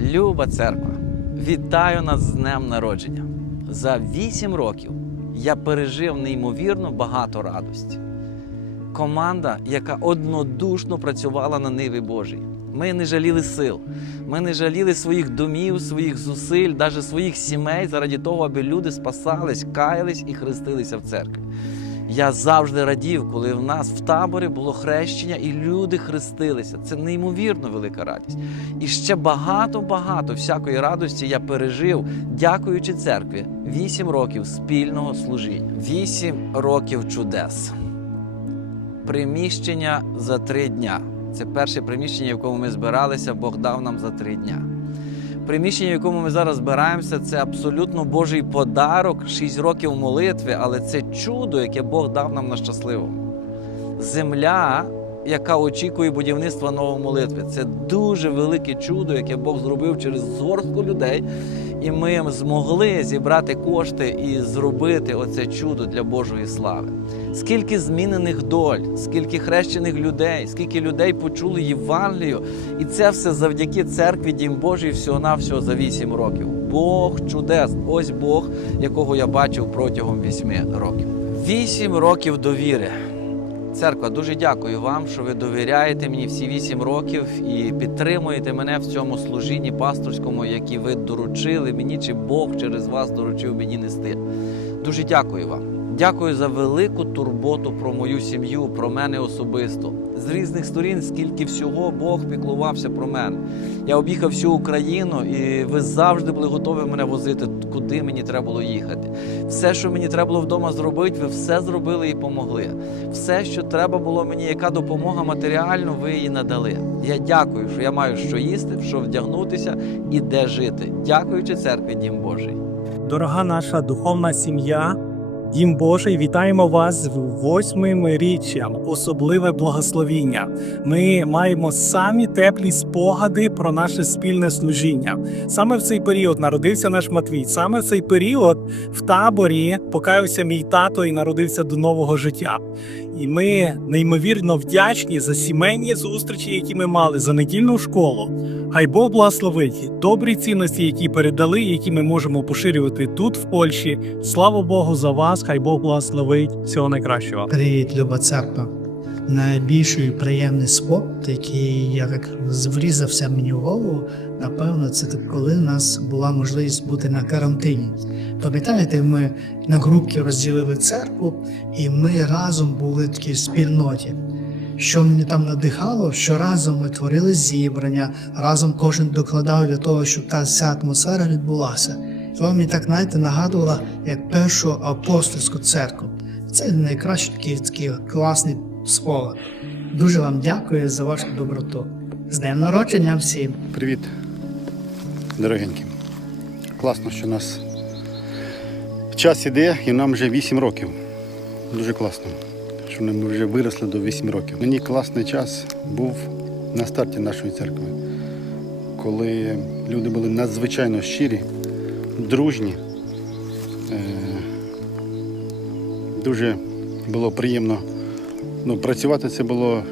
Люба церква, вітаю нас з днем народження. За вісім років я пережив неймовірно багато радості. Команда, яка однодушно працювала на ниві Божій. Ми не жаліли сил, ми не жаліли своїх домів, своїх зусиль, навіть своїх сімей заради того, аби люди спасались, каялись і хрестилися в церкві. Я завжди радів, коли в нас в таборі було хрещення і люди хрестилися. Це неймовірно велика радість. І ще багато-багато всякої радості я пережив, дякуючи церкві. Вісім років спільного служіння, вісім років чудес. Приміщення за три дня. Це перше приміщення, в якому ми збиралися, Бог дав нам за три дня. Приміщення, в якому ми зараз збираємося, це абсолютно Божий подарок, 6 років молитви, але це чудо, яке Бог дав нам на щасливому. Земля, яка очікує будівництва нової молитви, це дуже велике чудо, яке Бог зробив через згорстку людей. І ми змогли зібрати кошти і зробити оце чудо для Божої слави. Скільки змінених доль, скільки хрещених людей, скільки людей почули Євангелію, і це все завдяки церкві Дім Божий всього-навсього за 8 років. Бог чудес, ось Бог, якого я бачив протягом 8 років. 8 років довіри. Церква, дуже дякую вам, що ви довіряєте мені всі вісім років і підтримуєте мене в цьому служінні пасторському, яке ви доручили мені, чи Бог через вас доручив мені нести. Дуже дякую вам. Дякую за велику турботу про мою сім'ю, про мене особисто. З різних сторін, скільки всього Бог піклувався про мене. Я об'їхав всю Україну, і ви завжди були готові мене возити, куди мені треба було їхати. Все, що мені треба було вдома зробити, ви все зробили і помогли. Все, що треба було мені, яка допомога матеріально, ви її надали. Я дякую, що я маю що їсти, що вдягнутися і де жити. Дякуючи церкві Дім Божий. Дорога наша духовна сім'я, Дім Божий, вітаємо вас з восьмим річчям, особливе благословіння. Ми маємо самі теплі спогади про наше спільне служіння. Саме в цей період народився наш Матвій. Саме в цей період в таборі покаявся мій тато і народився до нового життя. І ми неймовірно вдячні за сімейні зустрічі, які ми мали за недільну школу. Хай Бог благословить добрі цінності, які передали, які ми можемо поширювати тут, в Польщі. Слава Богу за вас! Хай Бог благословить всього найкращого. Привіт, Люба церква. Найбільший приємний спорт, який як врізався мені в голову, напевно, це коли у нас була можливість бути на карантині. Пам'ятаєте, ми на групки розділили церкву, і ми разом були такі в спільноті. Що мене там надихало, що разом ми творили зібрання, разом кожен докладав для того, щоб та вся атмосфера відбулася. І мені так знаєте, нагадувало як першу апостольську церкву. Це найкращий такий, такий класний спогад. Дуже вам дякую за вашу доброту. З днем народження всім! Привіт, дорогенькі. Класно, що у нас час іде і нам вже 8 років. Дуже класно, що ми вже виросли до 8 років. Мені класний час був на старті нашої церкви, коли люди були надзвичайно щирі, дружні. Е, Дуже було приємно ну, працювати це було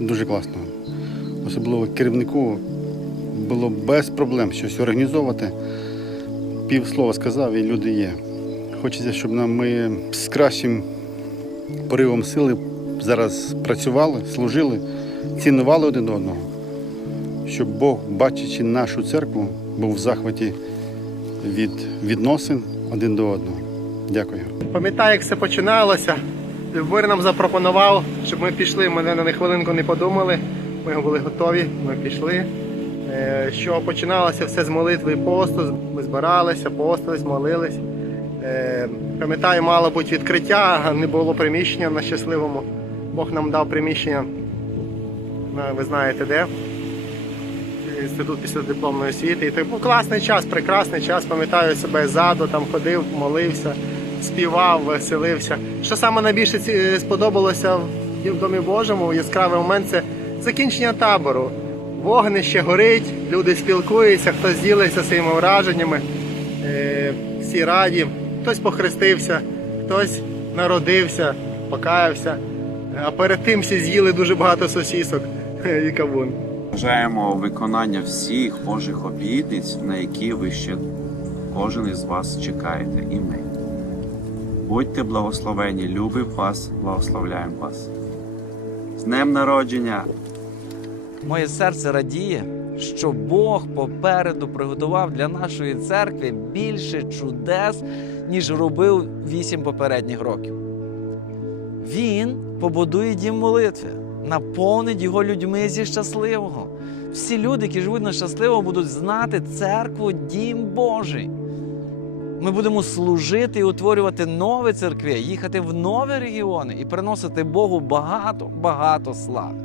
дуже класно особливо керівнику, було без проблем щось організовувати. Півслова сказав, і люди є. Хочеться, щоб нам ми з кращим поривом сили зараз працювали, служили, цінували один одного, щоб Бог, бачачи нашу церкву, був в захваті від відносин один до одного. Дякую. Пам'ятаю, як все починалося. Любомир нам запропонував, щоб ми пішли. Ми на хвилинку не подумали. Ми були готові, ми пішли. Е, Що починалося все з молитви і посту. Ми збиралися, постились, молились. Е, Пам'ятаю, мало бути відкриття, не було приміщення на щасливому. Бог нам дав приміщення, ви знаєте де. Інститут післядипломної освіти. І це був класний час, прекрасний час. Пам'ятаю себе ззаду, там ходив, молився, співав, веселився. Що саме найбільше сподобалося в Домі Божому, яскравий момент це закінчення табору. Вогнище горить, люди спілкуються, хтось ділиться своїми враженнями, е, всі раді, хтось похрестився, хтось народився, покаявся. А перед тим всі з'їли дуже багато сосісок і кавун. Бажаємо виконання всіх Божих обітниць, на які ви ще кожен із вас чекаєте, і ми. Будьте благословені, любимо вас, благословляємо вас. З Днем народження! Моє серце радіє, що Бог попереду приготував для нашої церкви більше чудес, ніж робив вісім попередніх років. Він побудує дім молитви, наповнить його людьми зі щасливого. Всі люди, які живуть на щасливого, будуть знати церкву, дім Божий. Ми будемо служити і утворювати нові церкви, їхати в нові регіони і приносити Богу багато, багато слави.